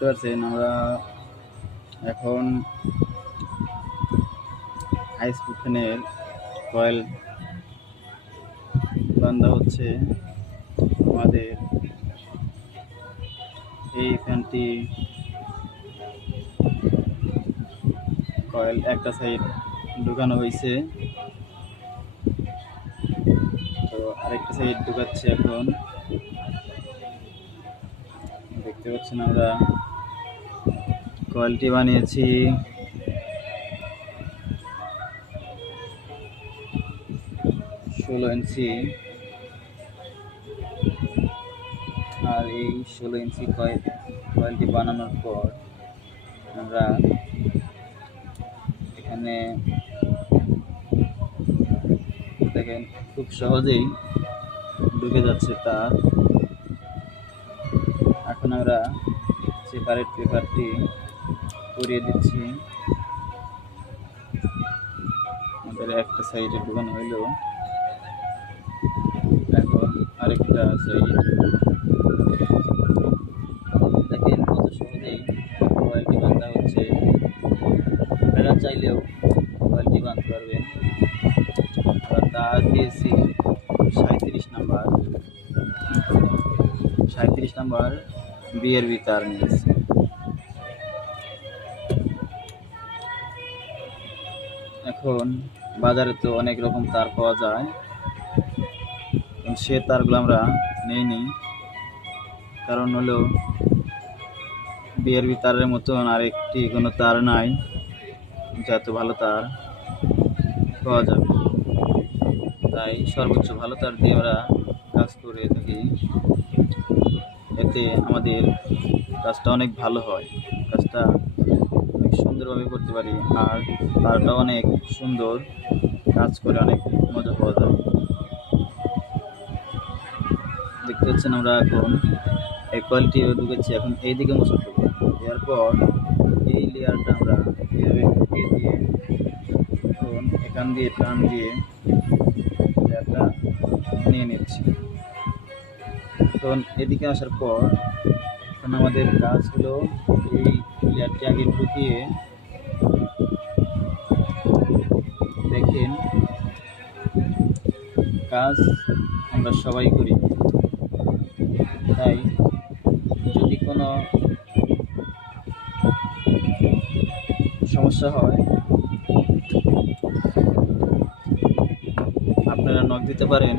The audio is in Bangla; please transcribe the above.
দেখতে পাচ্ছেন আমরা এখন হাই স্পিড ফ্যানের কয়েল বান্ধা হচ্ছে। আমাদের এই ফ্যানটি কয়েল একটা সাইড ঢুকানো হয়েছে, তো আরেকটা সাইড ঢুকাচ্ছে। এখন দেখতে পাচ্ছেন আমরা কয়েলটি বানিয়েছি 16 ইঞ্চি, আর এই 16 ইঞ্চি কয়েলটি বানানোর পর আমরা এখানে দেখেন খুব সহজেই ঢুকে যাচ্ছে তার। এখন আমরা সেপারেট পেপারটি করিয়ে দিচ্ছি। আমাদের একটা সাইডে ঢুকানো হইল, এখন আরেকটা সাইড দেখেন কত সহজেই কয়েলটি বাঁধা হচ্ছে। আপনারা চাইলেও কয়েলটি বাঁধতে পারবেন। আমরা তার দিয়েছি 37 নাম্বার বিআরবি তার নিয়েছি। এখন বাজারে তো অনেক রকম তার পাওয়া যায়, সে তারগুলো আমরা নেইনি, কারণ হলো বিআরবি তারের মতন আরেকটি কোনো তার নাই যত ভালো তার পাওয়া যাবে। তাই সর্বোচ্চ ভালো তার দিয়ে আমরা কাজ করে থাকি, এতে আমাদের কাজটা অনেক ভালো হয়, কাজটা অনেক সুন্দরভাবে করতে পারি, আর তারটা অনেক সুন্দর কাজ করে অনেক মজা পাওয়া যায়। দেখতে পাচ্ছেন আমরা এখন এই কোয়ালিটি ঢুকেছি। এখন এইদিকে মশলা দেবো, দেওয়ার পর এই লেয়ারটা আমরা এভাবে ঢুকিয়ে দিয়ে এখন এখান দিয়ে টান দিয়ে লেয়ারটা নিয়ে নিচ্ছি। এখন এদিকে আসার পর এখন আমাদের কাজ হলো এই লেয়ারটি আগে ঢুকিয়ে, দেখেন কাজ আমরা সবাই করি, তাই যদি কোনো সমস্যা হয় আপনারা নক দিতে পারেন,